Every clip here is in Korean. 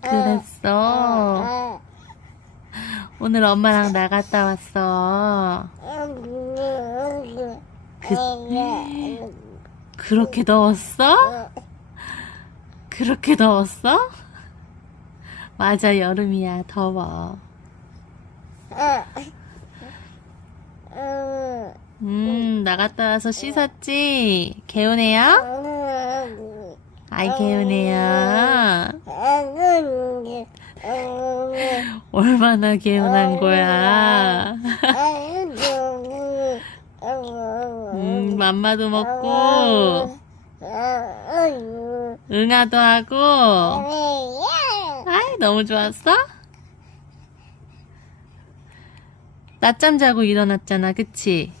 그랬어. 오늘 엄마랑 나갔다 왔어. 그렇게 더웠어? 그렇게 더웠어? 맞아, 여름이야, 더워. 나갔다 와서 씻었지? 개운해요? 아이, 개운해요. 얼마나 개운한 거야. 맘마도 먹고, 응아도 하고. 아이, 너무 좋았어? 낮잠 자고 일어났잖아, 그치?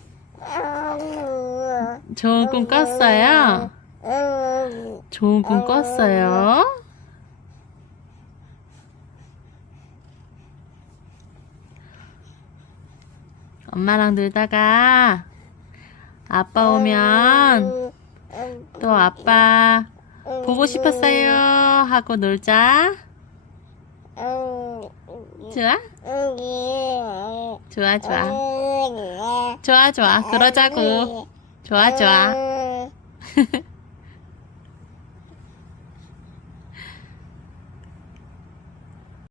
좋은 꿈 꿨어요? 좋은 꿈 꿨어요? 엄마랑 놀다가 아빠 오면 또 아빠 보고 싶었어요 하고 놀자. 좋아? 좋아, 좋아. 좋아, 좋아. 그러자고. 좋아, 좋아.